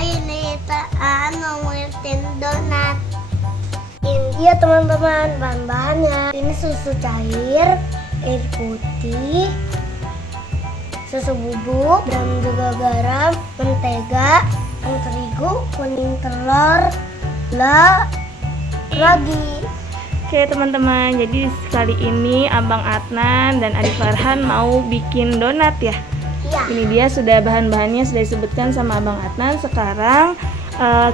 ini mau ngertiin donat. Ini ya teman-teman, bahan-bahannya. Ini susu cair, air putih, susu bubuk, dan juga garam, mentega, tepung terigu, kuning telur, gula, lagi. Oke teman-teman, jadi kali ini Abang Adnan dan Adik Farhan mau bikin donat ya. Iya. Ini dia sudah bahan-bahannya sudah disebutkan sama Abang Adnan. Sekarang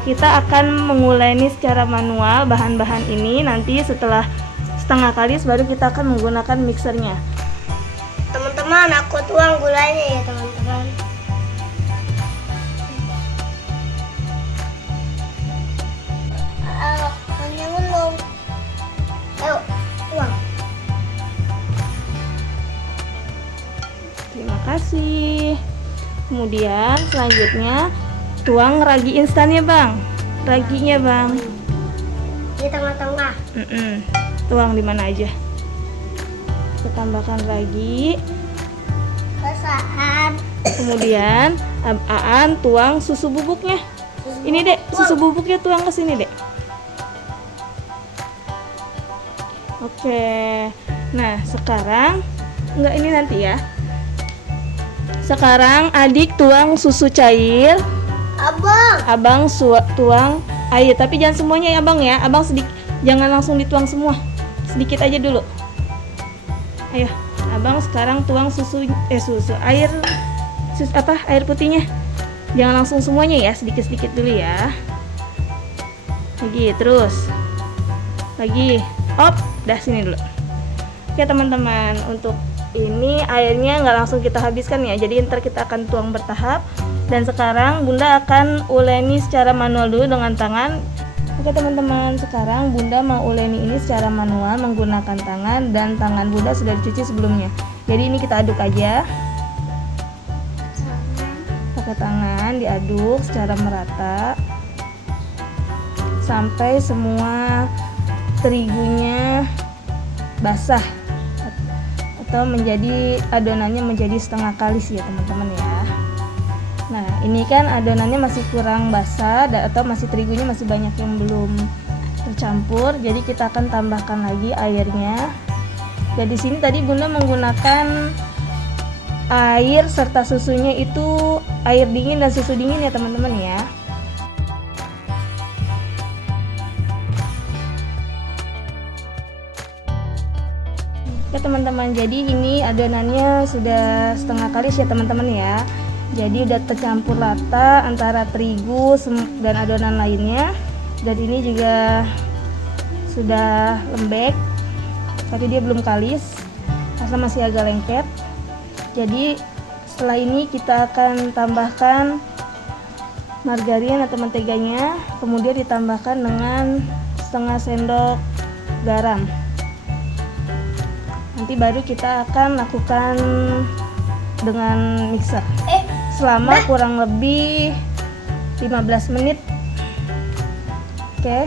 kita akan menguleni secara manual bahan-bahan ini. Nanti setelah setengah kalis baru kita akan menggunakan mixernya. Teman-teman, aku tuang gulanya ya teman-teman. Menyelum. Ayo, tuang. Terima kasih. Kemudian selanjutnya tuang ragi instannya bang. Raginya bang. Di tengah-tengah. Tuang di mana aja. Kita tambahkan ragi. Kesaan. Kemudian Aan tuang susu bubuknya. Ini dek, susu bubuknya tuang ke sini dek. Oke. Nah sekarang enggak ini nanti ya. Sekarang adik tuang susu cair. Abang tuang air, tapi jangan semuanya ya abang ya. Abang sedikit, jangan langsung dituang semua. Sedikit aja dulu. Ayo, abang sekarang tuang air air putihnya. Jangan langsung semuanya ya, sedikit-sedikit dulu ya. Lagi terus. Lagi. Op, dah sini dulu. Oke teman-teman, untuk ini airnya nggak langsung kita habiskan ya, jadi ntar kita akan tuang bertahap. Dan sekarang Bunda akan uleni secara manual dulu dengan tangan. Oke teman-teman, sekarang Bunda mau uleni ini secara manual menggunakan tangan, dan tangan Bunda sudah dicuci sebelumnya. Jadi ini kita aduk aja. Pakai tangan diaduk secara merata sampai semua terigunya basah atau menjadi adonannya menjadi setengah kalis ya teman-teman ya. Nah ini kan adonannya masih kurang basah atau masih terigunya masih banyak yang belum tercampur, jadi kita akan tambahkan lagi airnya. Dan di sini tadi Bunda menggunakan air serta susunya itu air dingin dan susu dingin ya teman-teman ya. Oke teman-teman, jadi ini adonannya sudah setengah kalis ya teman-teman ya. Jadi udah tercampur rata antara terigu dan adonan lainnya. Dan ini juga sudah lembek, tapi dia belum kalis, rasa masih agak lengket. Jadi setelah ini kita akan tambahkan margarin atau menteganya, kemudian ditambahkan dengan setengah sendok garam. Nanti baru kita akan lakukan dengan mixer selama kurang lebih 15 menit. Oke.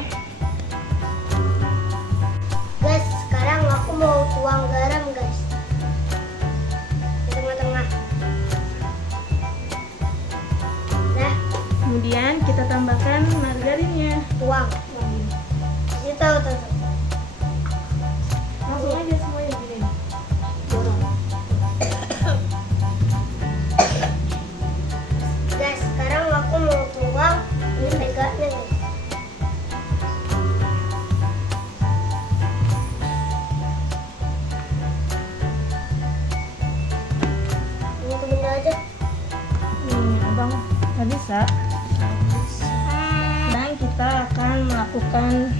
Guys, sekarang aku mau tuang garam guys. Di tengah-tengah. Nah, Kemudian kita tambahkan margarinnya. tuang. Kasih tahu tuh. Langsung aja semuanya gini. Dorong. Guys, sekarang aku mau tuang menteganya guys. Ini tuh benda aja. Abang nggak bisa. Dan kita akan melakukan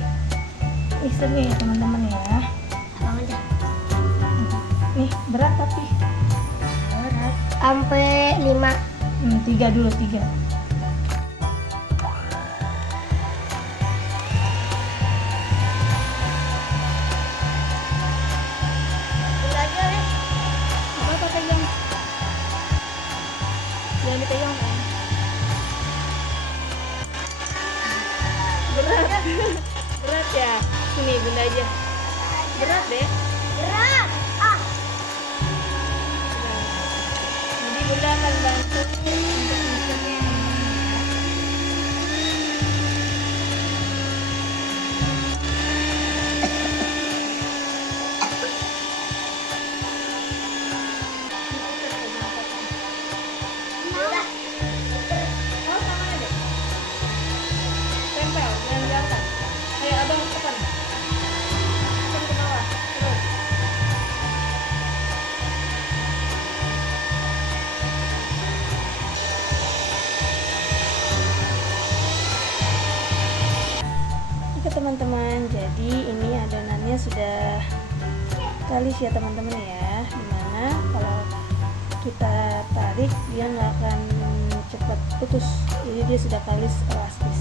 mixernya ya teman-teman ya. Abang aja. Nih berat tapi. Berat. Sampai 5. 3 dulu 3. Benda aja deh. Apa pegang? Jangan dipegang kan? Berat. Berat ya. Sini Bunda aja. Berat deh. Berat. Jadi Bunda akan bantu untuk mixernya. sudah kalis ya teman-teman ya, dimana kalau kita tarik dia nggak akan cepat putus, jadi dia sudah kalis elastis.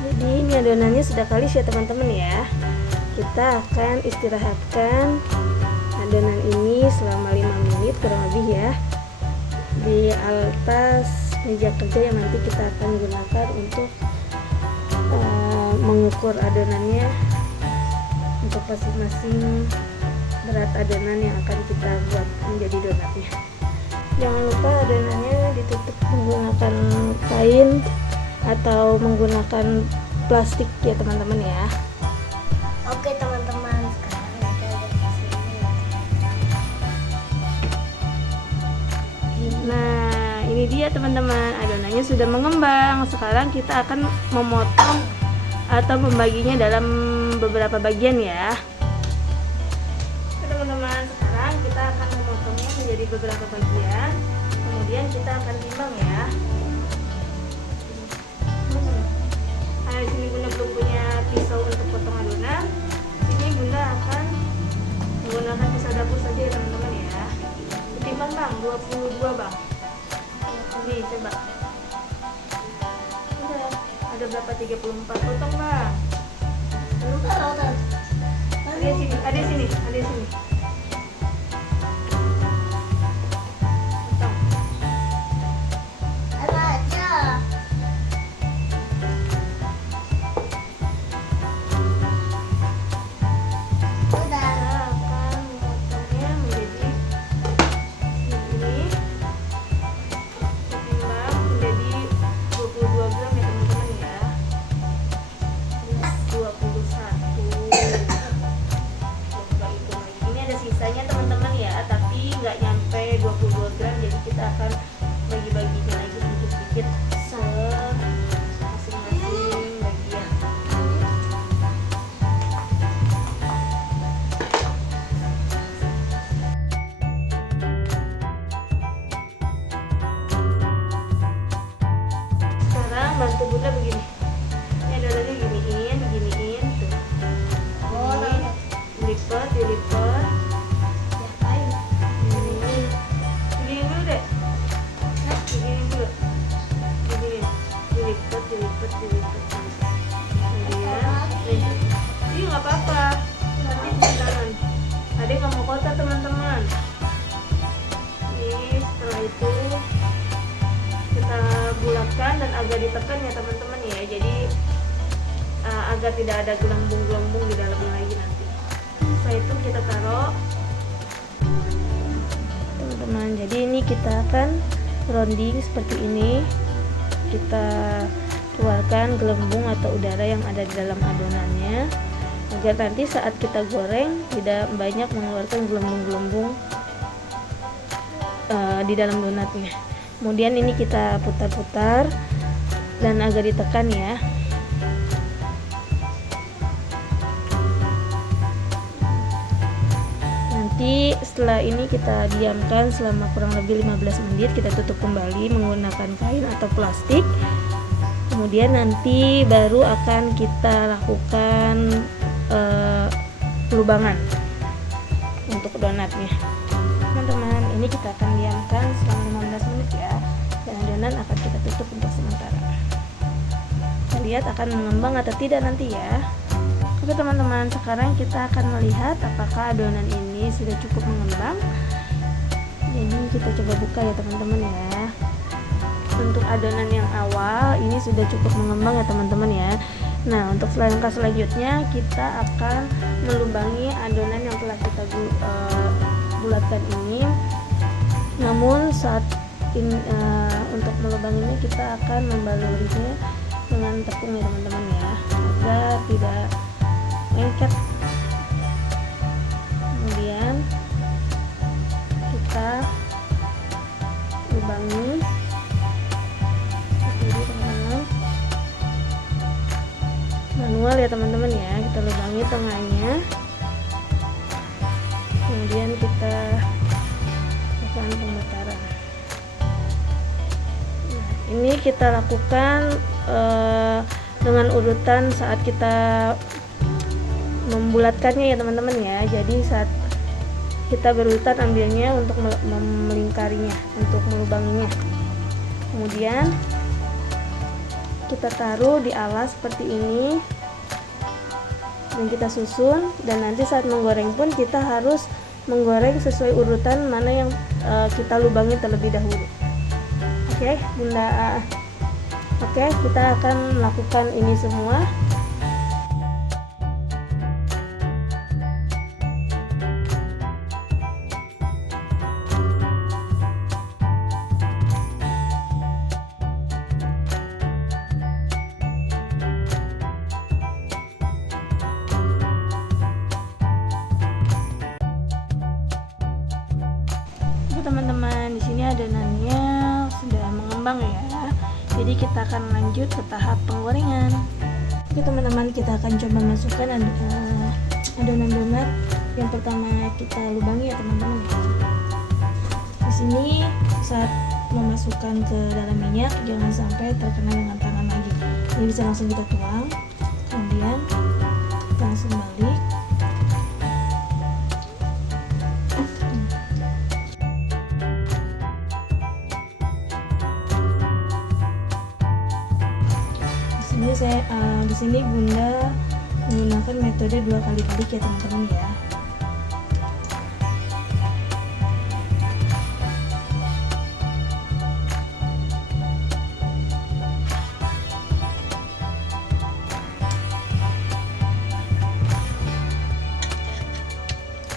Jadi ini adonannya sudah kalis ya teman-teman ya. Kita akan istirahatkan adonan ini selama 5 menit kurang lebih ya, di atas meja kerja yang nanti kita akan gunakan untuk mengukur adonannya untuk masing-masing berat adonan yang akan kita buat menjadi donatnya. Jangan lupa adonannya ditutup menggunakan kain atau menggunakan plastik ya teman-teman ya. Oke teman-teman, sekarang kita udah di sini. Nah, ini dia teman-teman, adonannya sudah mengembang. Sekarang kita akan memotong atau membaginya dalam beberapa bagian ya. Oke teman-teman, sekarang kita akan memotongnya menjadi beberapa bagian. Kemudian kita akan timbang ya. Di sini Bunda belum punya pisau untuk potong adonan. Sini Bunda akan menggunakan pisau dapur saja ya teman-teman ya. Timbang bang, 22 bang. Ini coba. Udah, ada berapa? 34. Potong bang. Ada di sini, ada di sini, ada di sini. Potong. Ada aja. Udah. Kita akan memotongnya menjadi ini. Timbang menjadi 22 gram ya teman-teman ya. 21. Coba hitung lagi. Ini ada sisanya teman-teman ya, tapi nggak nyampe 22 gram, jadi kita akan bagi-baginya lagi sedikit-sedikit masing-masing bagian. Sekarang bantu Bunda begini. Ini adonannya diginiin, diginiin tuh. Ini dilipat, dilipat. Ngapain? Diginiin dulu deh. Diginiin dulu. Diginiin. Dilipat, dilipat, dilipat. Kemudian, nih. Iya nggak apa-apa. Nanti cuci tangan. Ada nggak mau kotor teman-teman. Ini setelah itu kita bulatkan dan agak ditekan ya teman-teman ya, jadi agar tidak ada gelembung-gelembung di dalamnya lagi nanti. Setelah itu kita taruh teman-teman, jadi ini kita akan rounding seperti ini. Kita keluarkan gelembung atau udara yang ada di dalam adonannya agar nanti saat kita goreng tidak banyak mengeluarkan gelembung-gelembung di dalam donatnya. Kemudian ini kita putar-putar dan agak ditekan ya. Nanti setelah ini kita diamkan selama kurang lebih 15 menit. Kita tutup kembali menggunakan kain atau plastik. Kemudian nanti baru akan kita lakukan pelubangan untuk donatnya. Teman-teman, ini kita akan diamkan selama 15 menit ya, dan adonan akan kita tutup untuk sementara. Kita lihat akan mengembang atau tidak nanti ya. Oke teman-teman, sekarang kita akan melihat apakah adonan ini sudah cukup mengembang. Jadi kita coba buka ya teman-teman ya. Untuk adonan yang awal ini sudah cukup mengembang ya teman-teman ya. Nah, untuk langkah selanjutnya kita akan melubangi adonan yang telah kita bulatkan ini. Namun saat ini untuk melubanginya kita akan membalurinya dengan tepung ya teman-teman ya, agar tidak lengket. Kemudian kita lubangi seperti ini teman-teman, manual ya teman-teman ya. Kita lubangi tengahnya, kemudian kita lakukan pembakaran. Nah ini kita lakukan dengan urutan saat kita membulatkannya ya teman-teman ya. Jadi saat kita berurutan ambilnya untuk melingkarinya, untuk melubanginya. Kemudian kita taruh di alas seperti ini dan kita susun, dan nanti saat menggoreng pun kita harus menggoreng sesuai urutan mana yang kita lubangi terlebih dahulu. Oke, Bunda. Oke, kita akan melakukan ini semua. Teman-teman, di sini adonannya sudah mengembang ya. Jadi kita akan lanjut ke tahap penggorengan. Oke teman-teman, kita akan coba masukkan adonan donat yang pertama kita lubangi ya teman-teman. Di sini saat memasukkan ke dalam minyak jangan sampai terkena dengan tangan lagi. Ini bisa langsung kita tuang, kemudian kita langsung balik. Di sini Bunda menggunakan metode 2 kali balik ya teman-teman ya.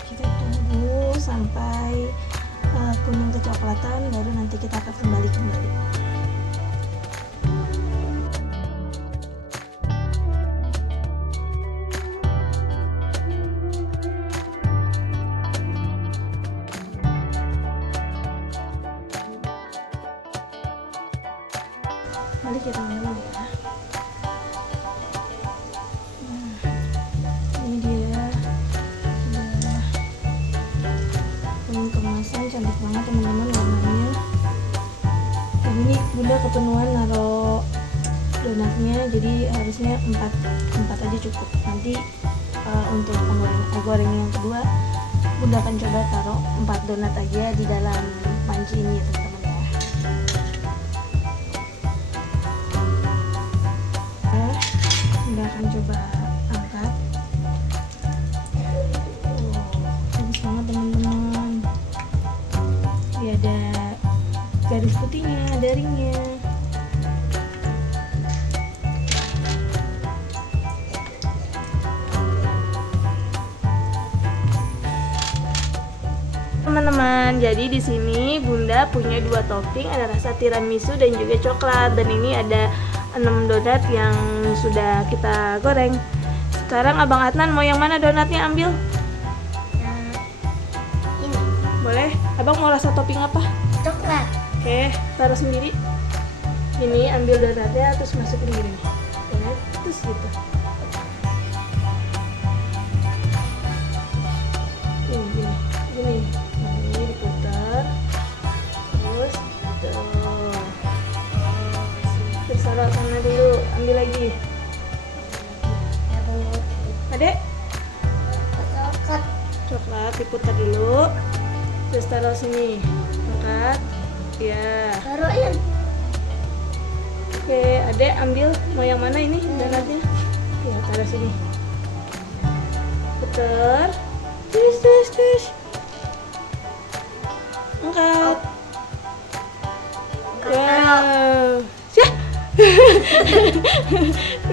Kita tunggu sampai kuning kecoklatan, baru nanti kita akan kembali. Balik ya teman-teman ya. Ini dia sudah kemasan, cantik banget teman-teman warnanya. Dan ini Bunda kepenuhan naruh donatnya, jadi harusnya 4 aja cukup. Nanti untuk goreng yang kedua Bunda akan coba taruh 4 donat aja di dalam panci ini ya teman-teman. Kita akan coba angkat. Bagus banget teman-teman. Dia ada garis putihnya, ada ringnya. Teman-teman, jadi di sini Bunda punya 2 topping, ada rasa tiramisu dan juga coklat, dan ini ada 6 donat yang sudah kita goreng. Sekarang Abang Adnan mau yang mana donatnya ambil? Ini. Boleh. Abang mau rasa topping apa? Coklat. Oke, taruh sendiri. Ini ambil donatnya terus masukin gini. Donat terus gitu. Gini. Ini diputar. Terus tuh. Terus taruh sana dulu, ambil lagi. Adek, coklat diputar dulu, terus taruh sini, angkat, ya. Taruhin. Oke, adek ambil mau yang mana ini donatnya? Ya, taruh sini. Putar, terus, angkat. Wow, ya.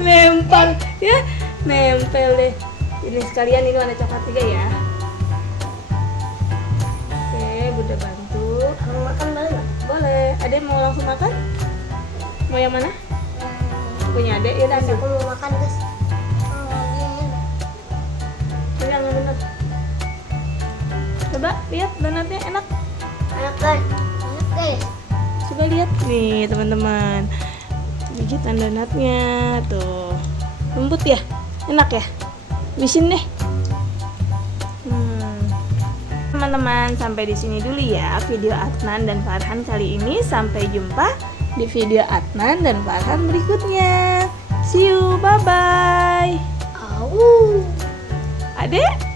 Lempar, ya. Nempel deh. Ini sekalian, ini warna coklat juga ya. Oke, Bunda bantu. Kamu makan boleh nggak? Boleh. Adek mau langsung makan? Mau yang mana? Punya adek ya, Aku ambil. mau makan guys. Ini yang bener. Coba lihat donatnya enak. Enak guys. Coba lihat nih teman-teman. Gigitan donatnya tuh. Lembut ya? Enak ya? Bisin deh. Teman-teman, sampai di sini dulu ya video Adnan dan Farhan kali ini. Sampai jumpa di video Adnan dan Farhan berikutnya. See you, bye-bye. Au. Adek?